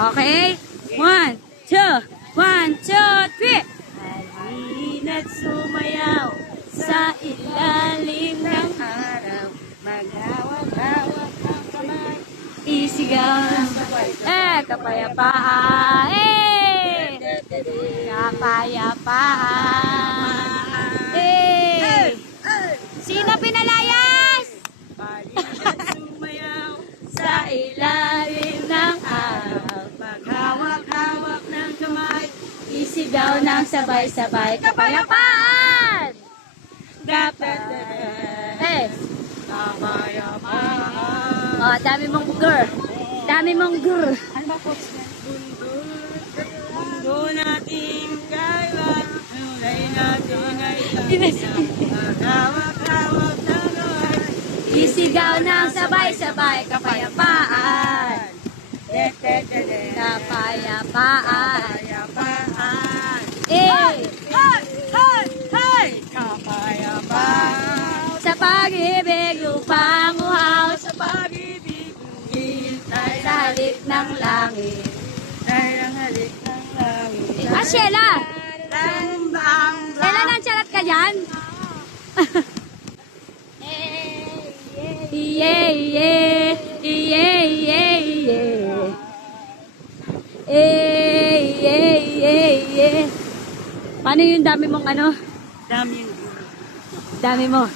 Okay? 1, 2, 1, 2, 3. Halina't sumayaw sa ilalim ng araw. Maghawak-hawak ng kamay. Isigaw kapayapaan. Kapayapaan. Sino pinalayas? Halina't sumayaw sa ilalim ng araw. Maghawak-hawak ng kamay. Isigaw ng sabay-sabay. Kapayapaan! Kapayapaan! Oh, dami mong gur. Dami mong gur. Ano ba po? Mundo nating kailan, ulay natin ay hawak-hawak na kamay. Isigaw ng sabay-sabay. Kapayapaan! Kapayapaan! Kapayapaan. Eh! Kapayapaan. Sa pag-ibig lupang uhaw Sa pag-ibig hintay sa halik ng langit. ay ang halik ng langit. Ah, Sheila! Bang, Sheila, nang-charat ka dyan? Yeah, yeah, yeah, yeah, yeah. Yeah. Paano yung dami mong ano? dami yung Dami mo.